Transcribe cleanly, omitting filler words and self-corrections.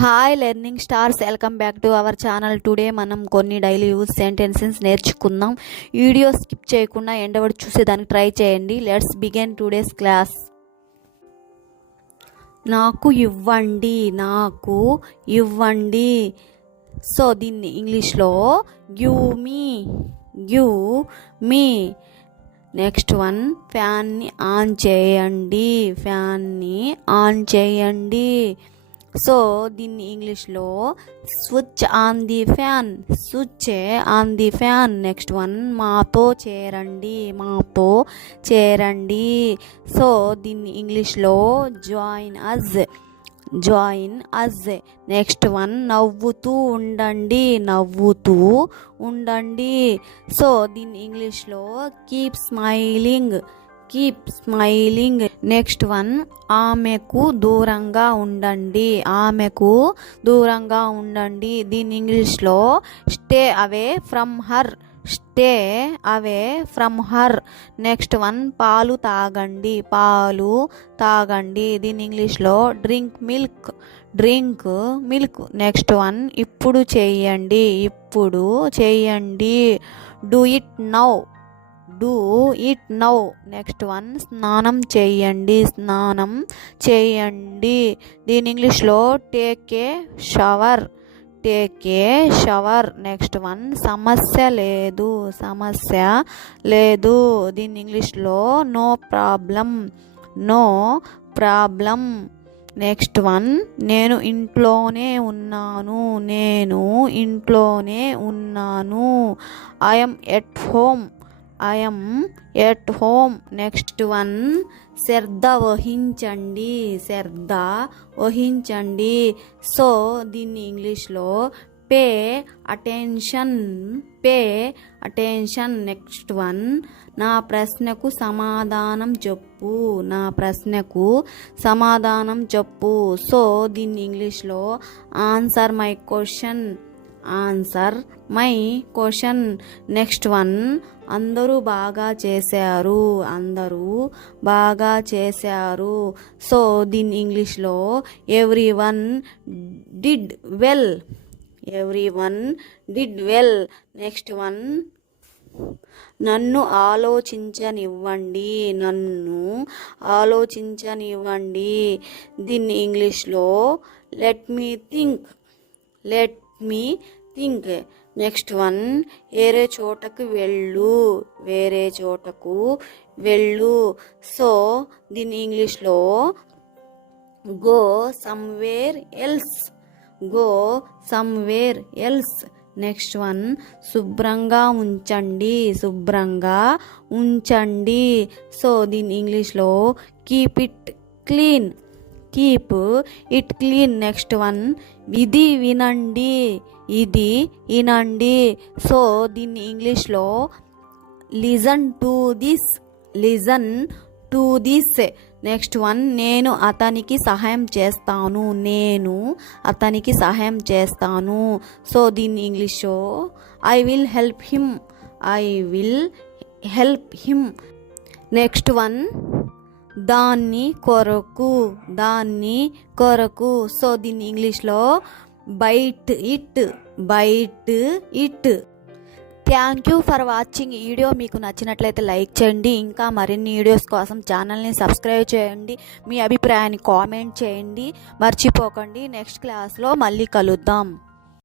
Hi learning stars, welcome back to our channel. Today మనం కొన్ని daily use sentences నేర్చుకుందాం. Video skip చేయకుండా ఎండవడి చూసేదానికి ట్రై చేయండి. Let's begin today's class. నాకు ఇవ్వండి, నాకు ఇవ్వండి. సో దీన్ని ఇంగ్లీష్లో give me, give me. Next one, ఫ్యాన్ని ఆన్ చేయండి, ఫ్యాన్ని ఆన్ చేయండి. సో దీన్ని ఇంగ్లీష్లో switch on the fan, switch on the fan. Next one, మాతో చేరండి, మాతో చేరండి. సో దీన్ని ఇంగ్లీష్లో join us, join us. Next one, నవ్వుతూ ఉండండి, నవ్వుతూ ఉండండి. సో దీన్ని ఇంగ్లీష్లో keep smiling, keep smiling. Next one, ఆమెకు దూరంగా ఉండండి, ఆమెకు దూరంగా ఉండండి. దీని ఇంగ్లీష్లో stay away from her, stay away from her. Next one, పాలు తాగండి, పాలు తాగండి. దీని ఇంగ్లీష్లో drink milk, drink milk. Next one, ఇప్పుడు చేయండి, ఇప్పుడు చేయండి. Do it now, do it now. Next one, స్నానం చేయండి, స్నానం చేయండి. దీని ఇంగ్లీష్లో take a shower, take a shower. Next one, సమస్య లేదు, సమస్య లేదు. దీని ఇంగ్లీష్లో no problem, no problem. Next one, నేను ఇంట్లోనే ఉన్నాను, నేను ఇంట్లోనే ఉన్నాను. I'm at home, I'm at home. Next one, శ్రద్ధ వహించండి, శ్రద్ధ వహించండి. సో దీన్ని ఇంగ్లీష్లో pay attention, pay attention. Next one, నా ప్రశ్నకు సమాధానం చెప్పు, నా ప్రశ్నకు సమాధానం చెప్పు. సో దీన్ని ఇంగ్లీష్లో answer my question, answer my question. Next one, అందరూ బాగా చేశారు, అందరూ బాగా చేశారు. సో దీని ఇంగ్లీష్లో every one did well, every one did well. Next one, నన్ను ఆలోచించనివ్వండి, నన్ను ఆలోచించనివ్వండి. దీన్ని ఇంగ్లీష్లో let me think, let me think. Next one, వేరే చోటకు వెళ్ళు, వేరే చోటకు వెళ్ళు. సో దీని ఇంగ్లీష్లో go somewhere else, go somewhere else. Next one, శుభ్రంగా ఉంచండి, శుభ్రంగా ఉంచండి. సో దీని ఇంగ్లీష్లో keep it clean, keep it clean. Next one, ఇది వినండి, ఇది వినండి. సో దీన్ని ఇంగ్లీష్లో listen to this, listen to this. Next one, నేను అతనికి సహాయం చేస్తాను, నేను అతనికి సహాయం చేస్తాను. సో దీన్ని ఇంగ్లీష్లో I will help him, I will help him. Next one, దాన్ని కొరకు, దాన్ని కొరకు. సో దీన్ని ఇంగ్లీష్లో bite it, bite it. Thank you for watching. ఈ వీడియో మీకు నచ్చినట్లయితే లైక్ చేయండి. ఇంకా మరిన్ని వీడియోస్ కోసం ఛానల్ని సబ్స్క్రైబ్ చేయండి. మీ అభిప్రాయాన్ని కామెంట్ చేయండి, మర్చిపోకండి. నెక్స్ట్ క్లాస్లో మళ్ళీ కలుద్దాం.